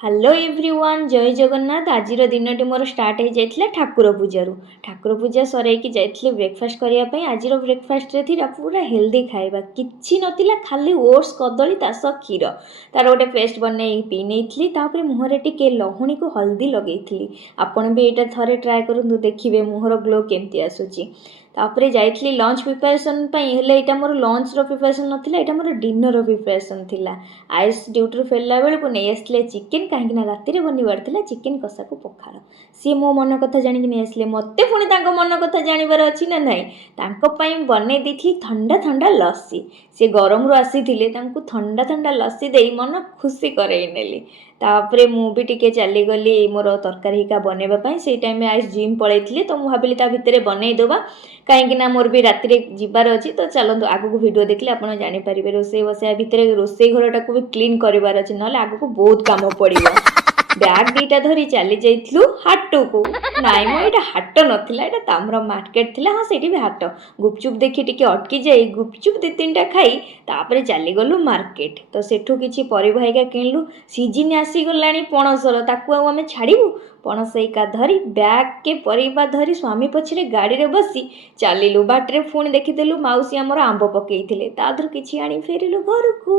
Hello everyone ଜୟ ଜଗନ୍ନାଥ। ଆଜିର ଦିନଟି ମୋର ଷ୍ଟାର୍ଟ ହେଇଯାଇଥିଲା ଠାକୁର ପୂଜାରୁ। ଠାକୁର ପୂଜା ସରେଇକି ଯାଇଥିଲି ବ୍ରେକଫାଷ୍ଟ କରିବା ପାଇଁ। ଆଜିର ବ୍ରେକଫାଷ୍ଟରେ ଥିଲା ପୁରା ହେଲ୍ଦି ଖାଇବା, କିଛି ନଥିଲା, ଖାଲି ଓଟ୍ସ କଦଳୀ ତା ସହ କ୍ଷୀର। ତାର ଗୋଟେ ପେଷ୍ଟ ବନେଇ ପିଇ ନେଇଥିଲି। ତାପରେ ମୁହଁରେ ଟିକେ ଲହୁଣୀକୁ ହଳଦୀ ଲଗେଇଥିଲି। ଆପଣ ବି ଏଇଟା ଥରେ ଟ୍ରାଏ କରନ୍ତୁ, ଦେଖିବେ ମୁହଁର ଗ୍ଲୋ କେମିତି ଆସୁଛି। ତାପରେ ଯାଇଥିଲି ଲଞ୍ଚ ପ୍ରିପାରେସନ୍ ପାଇଁ, ହେଲେ ଏଇଟା ମୋର ଲଞ୍ଚର ପ୍ରିପାରେସନ୍ ନଥିଲା, ଏଇଟା ମୋର ଡିନର ପ୍ରିପାରେସନ୍ ଥିଲା। ଆୟୁଷ ଡ୍ୟୁଟିରୁ ଫେରିଲା ବେଳକୁ ନେଇ ଆସିଥିଲେ ଚିକେନ୍, କାହିଁକିନା ରାତିରେ ବନିବାର ଥିଲା ଚିକେନ୍ କଷାକୁ ପଖାଳ। ସିଏ ମୋ ମନ କଥା ଜାଣିକି ନେଇ ଆସିଲେ, ମୋତେ ପୁଣି ତାଙ୍କ ମନ କଥା ଜାଣିବାର ଅଛି ନା ନାହିଁ। ତାଙ୍କ ପାଇଁ ବନେଇ ଦେଇଥିଲି ଥଣ୍ଡା ଥଣ୍ଡା ଲସି। ସେ ଗରମରୁ ଆସିଥିଲେ, ତାଙ୍କୁ ଥଣ୍ଡା ଥଣ୍ଡା ଲସି ଦେଇ ମନ ଖୁସି କରେଇ ନେଲି। ତାପରେ ମୁଁ ବି ଟିକେ ଚାଲିଗଲି ମୋର ତରକାରୀ ହିକା ବନେଇବା ପାଇଁ। ସେଇ ଟାଇମ୍ରେ ଆୟୁଷ ଜିମ୍ ପଳେଇଥିଲେ, ତ ମୁଁ ଭାବିଲି ତା ଭିତରେ ବନେଇଦେବା, କାହିଁକିନା ମୋର ବି ରାତିରେ ଯିବାର ଅଛି। ତ ଚାଲନ୍ତୁ ଆଗକୁ ଭିଡ଼ିଓ ଦେଖିଲେ ଆପଣ ଜାଣିପାରିବେ। ରୋଷେଇ ବସାଇବା ଭିତରେ ରୋଷେଇ ଘରଟାକୁ ବି କ୍ଲିନ୍ କରିବାର ଅଛି, ନହେଲେ ଆଗକୁ ବହୁତ କାମ ପଡ଼ିବ। ବ୍ୟାଗ୍ ଦୁଇଟା ଧରି ଚାଲି ଯାଇଥିଲୁ ହାଟକୁ। ନାଇଁ ମ, ଏଇଟା ହାଟ ନଥିଲା, ଏଇଟା ଆମର ମାର୍କେଟ ଥିଲା। ହଁ, ସେଇଠି ବି ହାଟ। ଗୁପଚୁପ୍ ଦେଖି ଟିକେ ଅଟକି ଯାଇ ଗୁପଚୁପ୍ 2-3ଟା ଖାଇ ତାପରେ ଚାଲିଗଲୁ ମାର୍କେଟ। ତ ସେଠୁ କିଛି ପରିବା ହେଇକା କିଣିଲୁ। ସିଜିନ୍ ଆସିଗଲାଣି ପଣସର, ତାକୁ ଆଉ ଆମେ ଛାଡ଼ିବୁ। ପଣସ ହେଇକା ଧରି ବ୍ୟାଗ୍କେ ପରିବା ଧରି ସ୍ୱାମୀ ପଛରେ ଗାଡ଼ିରେ ବସି ଚାଲିଲୁ। ବାଟରେ ପୁଣି ଦେଖିଦେଲୁ ମାଉସୀ ଆମର ଆମ୍ବ ପକେଇଥିଲେ, ତା ଦେହରୁ କିଛି ଆଣି ଫେରିଲୁ ଘରକୁ।